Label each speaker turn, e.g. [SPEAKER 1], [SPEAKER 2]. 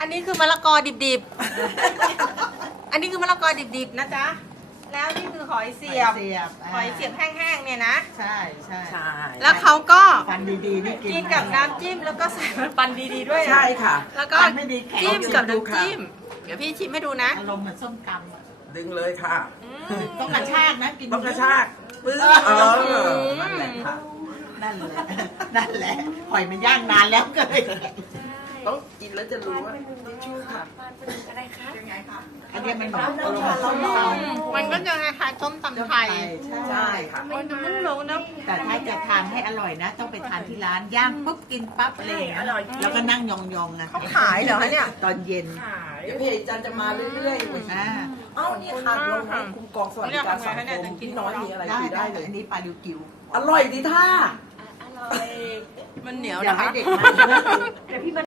[SPEAKER 1] อันนี้คือมะละกอดิบๆ อันนี้คือมะละกอดิบๆนะจ๊ะ แล้วนี่คือหอยเสียบ หอยเสียบแห้งๆเนี่ยนะ
[SPEAKER 2] ใช่ใช่
[SPEAKER 3] ใช่
[SPEAKER 1] แล้วเขาก็
[SPEAKER 2] ฟันดีๆนี่
[SPEAKER 1] กินกับน้ำจิ้มแล้วก็ใส่ปันดีๆด้วยนะ
[SPEAKER 3] ใช่ค่ะ
[SPEAKER 1] แล้วก็
[SPEAKER 2] ฟันไม่ดีแข็ง
[SPEAKER 1] จิ้มกับ
[SPEAKER 3] ดู
[SPEAKER 1] น้ำ
[SPEAKER 3] ค่ะ
[SPEAKER 1] จิ้ม เดี๋ยวพี่ชิมให้ดูนะ
[SPEAKER 2] อารมณ์เหมือนส้มตำอะ
[SPEAKER 3] ดึงเลยค่ะ
[SPEAKER 2] ต้องกระชากนะกิน
[SPEAKER 3] ต้องกระชากปึ๊บนั่นแหละค่ะ
[SPEAKER 2] นั่นแหละนั่นแหละหอยมันย่างนานแล้วก็เลย
[SPEAKER 3] ต้องกินแล้วจะรู้ว่าทิชชู่ค่ะ
[SPEAKER 2] อันนี้มันแบบอารมณ์ส้มตำ
[SPEAKER 1] มันก็จะคล้ายๆส้มตำไทย
[SPEAKER 3] ใช่ค่ะ
[SPEAKER 1] มันจะไม่รู้นะ
[SPEAKER 2] แต่ถ้าจะทานให้อร่อยนะ ต้องไปทานที่ร้านย่างปุ๊บกินปั๊บเลย
[SPEAKER 3] อร่อยจริง
[SPEAKER 2] แล้วก็นั่งยองๆนะ
[SPEAKER 1] เขาขายเหรอคะเนี่ย
[SPEAKER 2] ตอนเย็น
[SPEAKER 3] เดี๋ยวเพจจันจะมาเรื่อยๆ
[SPEAKER 2] อ่า
[SPEAKER 3] เอ้านี่ค่ะลงให้คุมกองสวัสดิการสังคมพี่น้อยมีอะไร
[SPEAKER 2] ได้
[SPEAKER 3] คุย
[SPEAKER 2] ได้
[SPEAKER 3] ได้เลย
[SPEAKER 2] อันนี้ปลาดิวกิว
[SPEAKER 3] อร่อยดีท่า
[SPEAKER 1] มันเหนียว
[SPEAKER 2] อย่า
[SPEAKER 1] นะ
[SPEAKER 2] ให้
[SPEAKER 1] คะ
[SPEAKER 2] เด็กมากนะ